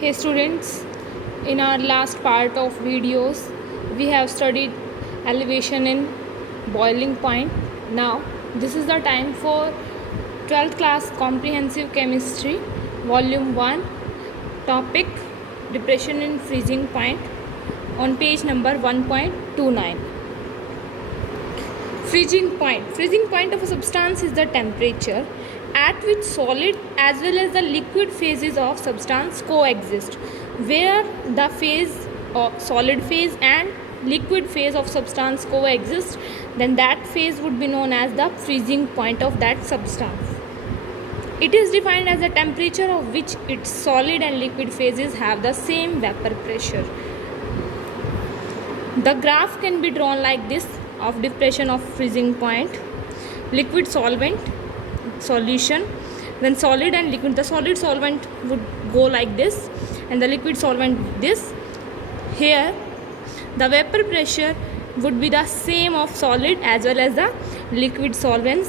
Hey students, in our last part of videos, we have studied elevation in boiling point. Now, this is the time for 12th class comprehensive chemistry, volume 1, topic depression in freezing point on page number 1.29. Freezing point of a substance is the temperature at which solid as well as the liquid phases of substance coexist. Where the phase of solid phase and liquid phase of substance coexist, then that phase would be known as the freezing point of that substance. It is defined as the temperature of which its solid and liquid phases have the same vapor pressure. The graph can be drawn like this of depression of freezing point. Liquid solvent, solution, when solid and liquid, the solid solvent would go like this and the liquid solvent this. Here the vapor pressure would be the same of solid as well as the liquid solvent,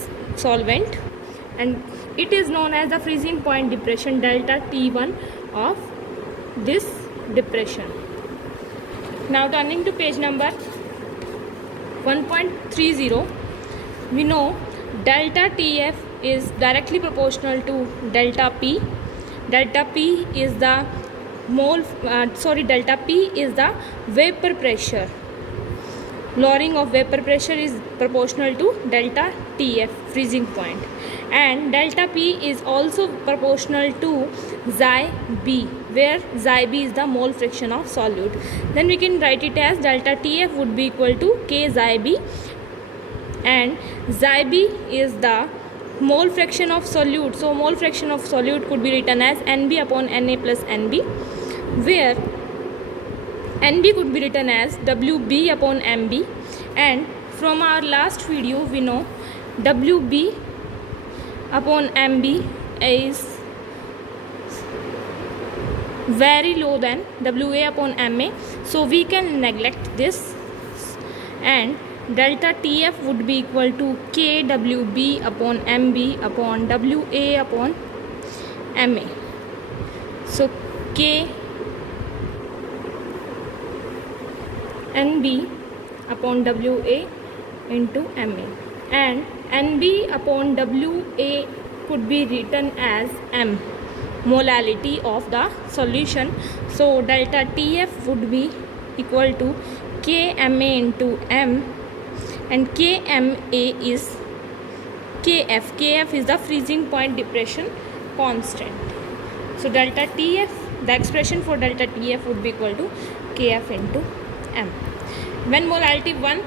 and it is known as the freezing point depression delta T1 of this depression. Now turning to page number 1.30, we know delta TF is directly proportional to delta P. Delta P is the delta P is the vapor pressure. Lowering of vapor pressure is proportional to delta TF, freezing point, and delta P is also proportional to xi B, where xi B is the mole fraction of solute. Then we can write it as delta TF would be equal to K xi B, and xi B is the mole fraction of solute. So mole fraction of solute could be written as NB upon Na plus Nb, where Nb could be written as Wb upon Mb, and from our last video we know Wb upon Mb is very low than Wa upon Ma, so we can neglect this, and delta TF would be equal to KWb upon Mb upon Wa upon Ma. So K NB upon Wa into Ma, and Nb upon Wa could be written as M, molality of the solution. So delta TF would be equal to Kma into M, and Kma is Kf. Kf is the freezing point depression constant. So delta TF, the expression for delta TF would be equal to Kf into M. When molality 1,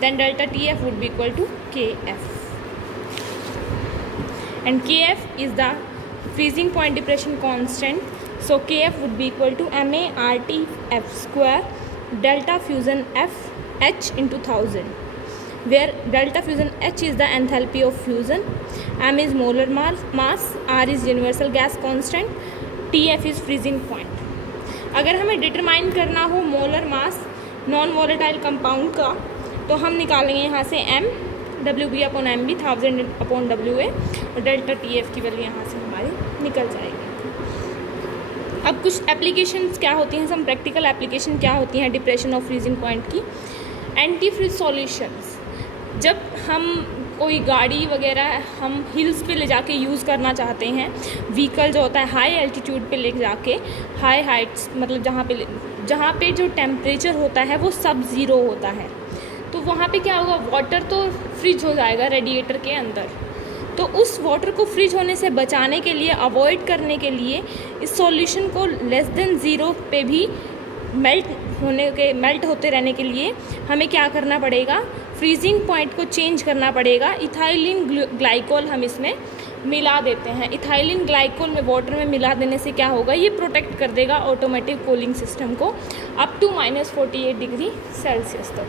then delta TF would be equal to Kf, and Kf is the freezing point depression constant. So Kf would be equal to Ma RT F square delta fusion F H into 1000, where delta fusion H is the enthalpy of fusion, M is molar mass, R is universal gas constant, TF is freezing point. अगर हमें determine करना हो molar mass non volatile compound का, तो हम निकालेंगे यहाँ से M Wb upon Mb 1000 upon Wa, और डेल्टा TF की वैल्यू यहाँ से हमारी निकल जाएगी. अब कुछ एप्लीकेशंस क्या होती हैं, सम प्रैक्टिकल एप्लीकेशन क्या होती हैं डिप्रेशन ऑफ फ्रीजिंग पॉइंट की. एंटी फ्रीज सॉल्यूशंस, जब हम कोई गाड़ी वगैरह हम हिल्स पे ले जाके यूज़ करना चाहते हैं, व्हीकल जो होता है हाई एल्टीट्यूड पे ले जाके, हाई हाइट्स मतलब जहाँ पे जो टेम्परेचर होता है वो सब ज़ीरो होता है, तो वहाँ पे क्या होगा, वाटर तो फ्रिज हो जाएगा रेडिएटर के अंदर. तो उस वाटर को फ्रिज होने से बचाने के लिए, अवॉइड करने के लिए, इस सॉल्यूशन को लेस देन ज़ीरो पे भी मेल्ट होते रहने के लिए हमें क्या करना पड़ेगा, फ्रीजिंग पॉइंट को चेंज करना पड़ेगा. इथाइलिन ग्लाइकोल हम इसमें मिला देते हैं. इथाइलिन ग्लाइकोल में वाटर में मिला देने से क्या होगा, ये प्रोटेक्ट कर देगा ऑटोमेटिक कूलिंग सिस्टम को अप टू -48 डिग्री सेल्सियस तक.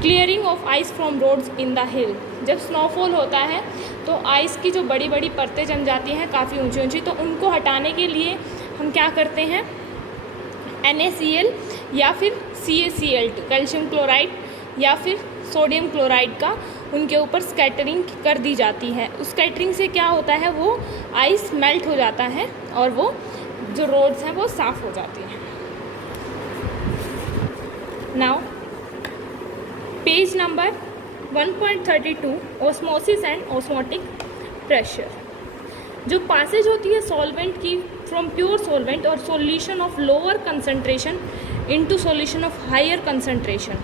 Clearing of ice from roads in the hill, जब स्नोफॉल होता है तो आइस की जो बड़ी बड़ी परतें जम जाती हैं काफ़ी ऊंची ऊंची, तो उनको हटाने के लिए हम क्या करते हैं, NaCl या फिर CaCl2 कैल्शियम क्लोराइड या फिर सोडियम क्लोराइड का उनके ऊपर स्कैटरिंग कर दी जाती है. उस स्कैटरिंग से क्या होता है, वो आइस मेल्ट हो जाता है और वो जो रोड्स हैं वो साफ़ हो जाती हैं। Now page number 1.32 osmosis and osmotic pressure. जो पासेज होती है सॉल्वेंट की फ्रॉम प्योर सॉल्वेंट और solution of lower concentration into solution of higher concentration,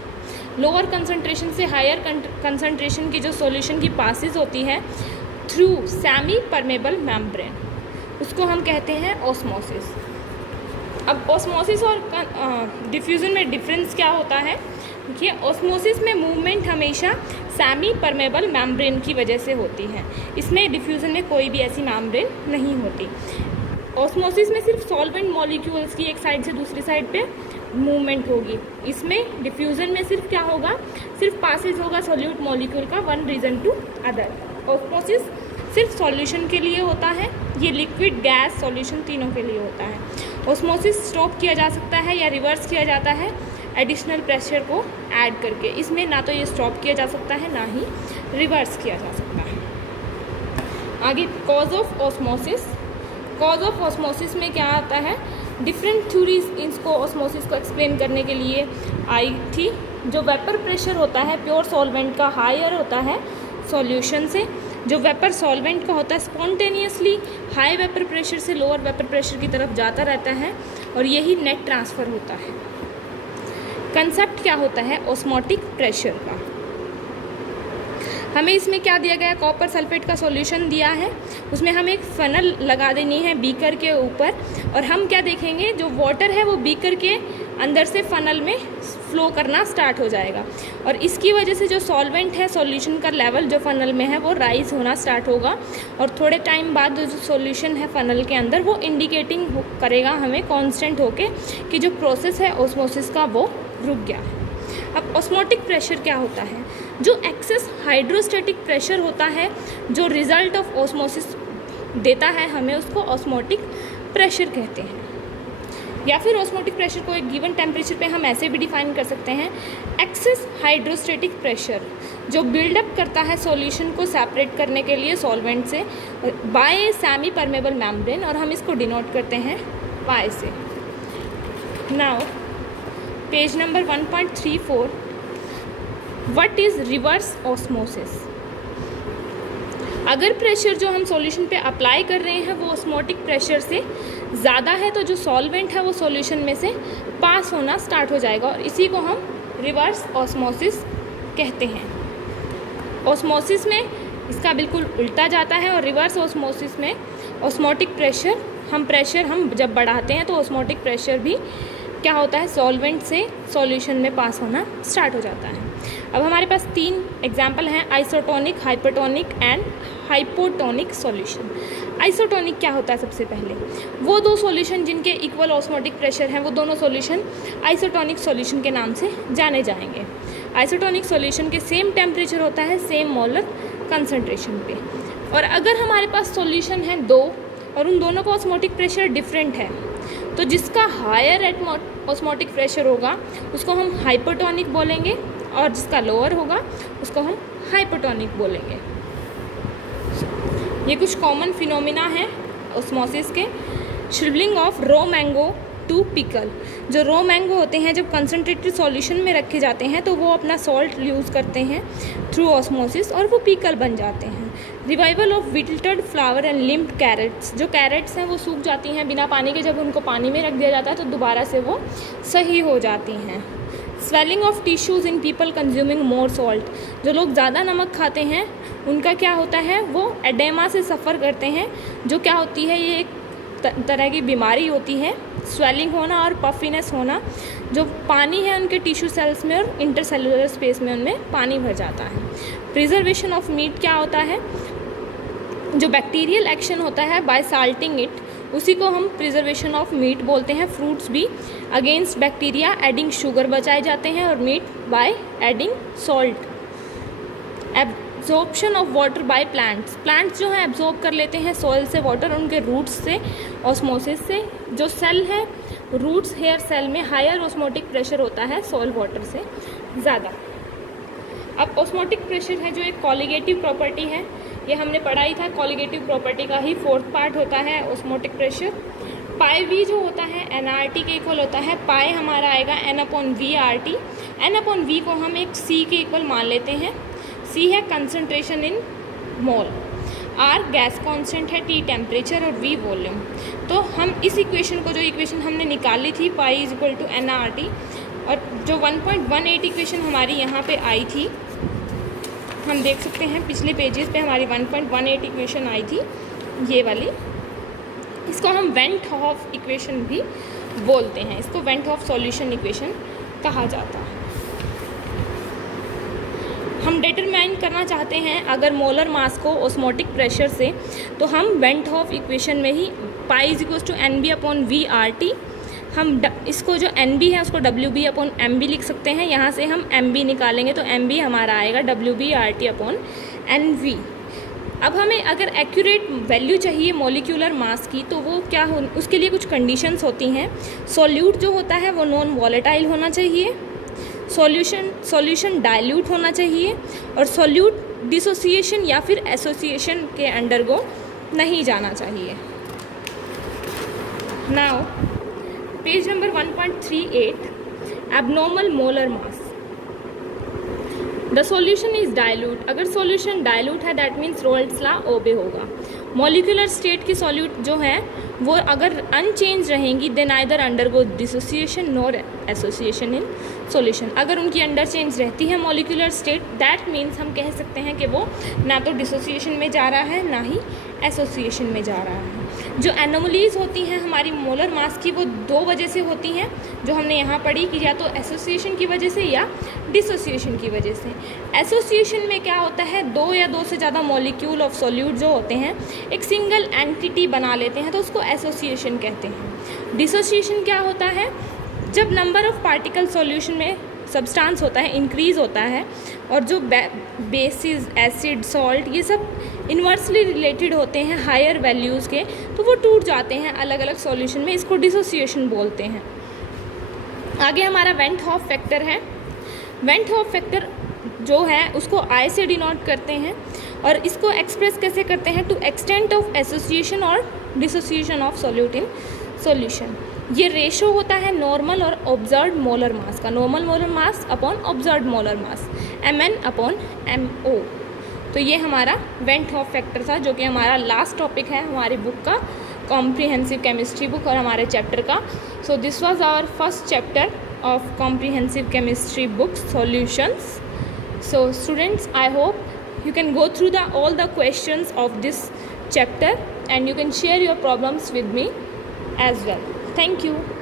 lower concentration से हायर कंसंट्रेशन की जो सॉल्यूशन की पासेज होती है थ्रू सेमी परमेबल मेम्ब्रेन, उसको हम कहते हैं ऑस्मोसिस। अब ऑस्मोसिस और डिफ्यूज़न में डिफरेंस क्या होता है? देखिए, ऑस्मोसिस में मूवमेंट हमेशा सेमी परमेबल मेम्ब्रेन की वजह से होती है, इसमें डिफ्यूज़न में कोई भी ऐसी मेम्ब्रेन नहीं होती। ऑस्मोसिस में सिर्फ सॉल्वेंट मॉलिक्यूल्स की एक साइड से दूसरी साइड पे मूवमेंट होगी, इसमें डिफ्यूज़न में सिर्फ क्या होगा, सिर्फ पासेज होगा सॉल्यूट मॉलिक्यूल का one region to other. Osmosis सिर्फ सॉल्यूशन के लिए होता है, ये लिक्विड, गैस, सॉल्यूशन तीनों के लिए होता है। ऑस्मोसिस स्टॉप किया जा सकता है या रिवर्स किया जाता है एडिशनल प्रेशर को ऐड करके, इसमें ना तो ये स्टॉप किया जा सकता है ना ही रिवर्स किया जा सकता है। आगे cause of osmosis. Cause of osmosis में क्या आता है, डिफरेंट थ्योरीज इसको ऑस्मोसिस को एक्सप्लेन करने के लिए आई थी। जो वेपर प्रेशर होता है प्योर सॉल्वेंट का हायर होता है सॉल्यूशन से, जो वेपर सॉल्वेंट का होता है स्पॉन्टेनियसली हाई वेपर प्रेशर से लोअर वेपर प्रेशर की तरफ जाता रहता है और यही नेट ट्रांसफ़र होता है। कंसेप्ट क्या होता है ऑस्मोटिक प्रेशर का? हमें इसमें क्या दिया गया है, कॉपर सल्फेट का सॉल्यूशन दिया है, उसमें हमें एक फनल लगा देनी है बीकर के ऊपर और हम क्या देखेंगे, जो वाटर है वो बीकर के अंदर से फनल में फ्लो करना स्टार्ट हो जाएगा और इसकी वजह से जो सॉल्वेंट है सॉल्यूशन का लेवल जो फनल में है वो राइज होना स्टार्ट होगा और थोड़े टाइम बाद जो सॉल्यूशन है फनल के अंदर वो इंडिकेटिंग करेगा हमें कांस्टेंट होके कि जो प्रोसेस है ऑस्मोसिस का वो रुक गया है। अब ऑस्मोटिक प्रेशर क्या होता है? जो एक्सेस हाइड्रोस्टैटिक प्रेशर होता है जो रिजल्ट ऑफ ऑस्मोसिस देता है हमें, उसको ऑस्मोटिक प्रेशर कहते हैं। या फिर ऑस्मोटिक प्रेशर को एक गिवन टेम्परेचर पे हम ऐसे भी डिफाइन कर सकते हैं, एक्सेस हाइड्रोस्टैटिक प्रेशर जो बिल्डअप करता है सॉल्यूशन को सेपरेट करने के लिए सॉल्वेंट से बाय सेमी परमेबल मेम्ब्रेन और हम इसको डिनोट करते हैं Y से। Now page number 1.34 what is reverse osmosis. अगर प्रेशर जो हम सॉल्यूशन पे अप्लाई कर रहे हैं वो ऑस्मोटिक प्रेशर से ज़्यादा है तो जो सॉल्वेंट है वो सॉल्यूशन में से पास होना स्टार्ट हो जाएगा और इसी को हम रिवर्स ऑस्मोसिस कहते हैं। ऑस्मोसिस में इसका बिल्कुल उल्टा जाता है और रिवर्स ऑस्मोसिस में ऑस्मोटिक प्रेशर हम जब बढ़ाते हैं तो ऑस्मोटिक प्रेशर भी क्या होता है, सॉल्वेंट से सॉल्यूशन में पास होना स्टार्ट हो जाता है। अब हमारे पास 3 एग्जाम्पल हैं, isotonic, hypertonic and hypotonic solution. Isotonic क्या होता है? सबसे पहले वो दो सॉल्यूशन जिनके इक्वल ऑस्मोटिक प्रेशर हैं वो दोनों सॉल्यूशन आइसोटोनिक सॉल्यूशन के नाम से जाने जाएंगे। आइसोटोनिक सॉल्यूशन के सेम टेम्परेचर होता है सेम मोलर कंसंट्रेशन पे, और अगर हमारे पास सॉल्यूशन है 2 और उन दोनों का ऑस्मोटिक प्रेशर डिफरेंट है तो जिसका हायर ऑस्मोटिक प्रेशर होगा उसको हम हाइपरटोनिक बोलेंगे और जिसका लोअर होगा उसको हम हाइपोटोनिक बोलेंगे। ये कुछ कॉमन फिनोमिना हैं ऑस्मोसिस के। Shrivelling of raw mango to pickle. जो रॉ मैंगो होते हैं जब कंसनट्रेटेड सॉल्यूशन में रखे जाते हैं तो वो अपना सॉल्ट यूज़ करते हैं थ्रू ऑस्मोसिस और वो पिकल बन जाते हैं। Revival of wilted flower and limp carrots. जो कैरेट्स हैं वो सूख जाती हैं बिना पानी के, जब उनको पानी में रख दिया जाता है तो दोबारा से वो सही हो जाती हैं। Swelling of tissues in people consuming more salt. जो लोग ज़्यादा नमक खाते हैं उनका क्या होता है, वो एडेमा से सफ़र करते हैं, जो क्या होती है, ये एक तरह की बीमारी होती है, स्वेलिंग होना और पफिनेस होना। जो पानी है उनके टिश्यू सेल्स में और इंटरसेलुलर स्पेस में उनमें पानी भर जाता है। प्रिजर्वेशन ऑफ मीट क्या होता है, जो बैक्टीरियल एक्शन होता है बाय साल्टिंग इट, उसी को हम प्रिजर्वेशन ऑफ मीट बोलते हैं। फ्रूट्स भी अगेंस्ट बैक्टीरिया एडिंग शुगर बचाए जाते हैं और meat by adding salt. Absorption of water by plants. Plants जो है एब्जॉर्ब कर लेते हैं सॉइल से वाटर, उनके रूट्स से ऑस्मोसिस से। जो सेल है रूट्स हेयर सेल में हायर ऑस्मोटिक प्रेशर होता है सॉइल वाटर से ज़्यादा। अब ऑस्मोटिक प्रेशर है जो एक कॉलिगेटिव प्रॉपर्टी है, ये हमने पढ़ा ही था। कॉलिगेटिव प्रॉपर्टी का ही 4th पार्ट होता है ऑस्मोटिक प्रेशर। पाई वी जो होता है nRT के इक्वल होता है, पाई हमारा आएगा n/v/RT। n/v को हम एक c के इक्वल मान लेते हैं। c है concentration in mole, r gas constant है, t टेम्परेचर और v वॉल्यूम। तो हम इस इक्वेशन को, जो इक्वेशन हमने निकाली थी pi is equal to nRT, और जो 1.18 इक्वेशन हमारी यहाँ पे आई थी, हम देख सकते हैं पिछले पेजेस पे हमारी 1.18 इक्वेशन आई थी, ये वाली। इसको हम वेंट हॉफ इक्वेशन भी बोलते हैं, इसको वेंट हॉफ सॉल्यूशन इक्वेशन कहा जाता है। हम डिटरमाइन करना चाहते हैं अगर मोलर मास को ऑस्मोटिक प्रेशर से, तो हम वेंट हॉफ इक्वेशन में ही pi is equal to NB/V/RT, हम इसको जो NB है उसको WB/MB लिख सकते हैं। यहाँ से हम MB निकालेंगे तो MB हमारा आएगा WB/RT/NV। अब हमें अगर एक्यूरेट वैल्यू चाहिए मॉलिक्यूलर मास की, तो वो क्या हो, उसके लिए कुछ कंडीशंस होती हैं। सॉल्यूट जो होता है वो नॉन वॉलेटाइल होना चाहिए, सॉल्यूशन डाइल्यूट होना चाहिए, और सॉल्यूट डिसोसिएशन या फिर एसोसिएशन के अंडरगो नहीं जाना चाहिए। Now page number 1.38, abnormal molar mass. The solution is dilute. अगर सॉल्यूशन डाइल्यूट है दैट मीन्स रोल्स लॉ ओबे होगा। मॉलिक्यूलर स्टेट की सॉल्यूट जो है वो अगर अनचेंज रहेंगी then either undergo dissociation nor association in solution. अगर उनकी अंडरचेंज रहती है मॉलिक्यूलर स्टेट, दैट मीन्स हम कह सकते हैं कि वो ना तो डिसोसिएशन में जा रहा है ना ही एसोसिएशन में जा रहा है। जो एनोमलीज होती हैं हमारी मोलर मास की, वो दो वजह से होती हैं, जो हमने यहाँ पढ़ी कि या तो एसोसिएशन की वजह से या डिसोसिएशन की वजह से। एसोसिएशन में क्या होता है, दो या दो से ज़्यादा मॉलिक्यूल ऑफ सॉल्यूट जो होते हैं एक सिंगल एंटिटी बना लेते हैं, तो उसको एसोसिएशन कहते हैं। डिसोसिएशन क्या होता है, जब नंबर ऑफ पार्टिकल सॉल्यूशन में सब्सटेंस होता है इंक्रीज़ होता है, और जो बेसिस, एसिड, सॉल्ट ये सब इन्वर्सली रिलेटेड होते हैं हायर वैल्यूज़ के, तो वो टूट जाते हैं अलग अलग सॉल्यूशन में, इसको डिसोसिएशन बोलते हैं। आगे हमारा वेंट हॉफ फैक्टर है। वेंट हॉफ फैक्टर जो है उसको I से डिनोट करते हैं, और इसको एक्सप्रेस कैसे करते हैं, टू एक्सटेंट ऑफ एसोसिएशन और dissociation of solute in solution. ये रेशो होता है नॉर्मल और ऑब्जर्व्ड मोलर मास का, normal molar mass upon observed molar mass, MN/MO। तो ये हमारा वेंट हॉफ फैक्टर था, जो कि हमारा लास्ट टॉपिक है हमारी बुक का, कॉम्प्रिहेंसिव केमिस्ट्री बुक और हमारे चैप्टर का। So this was our first chapter of comprehensive chemistry book solutions. So students, I hope you can go through all the questions of this chapter and you can share your problems with me as well. Thank you.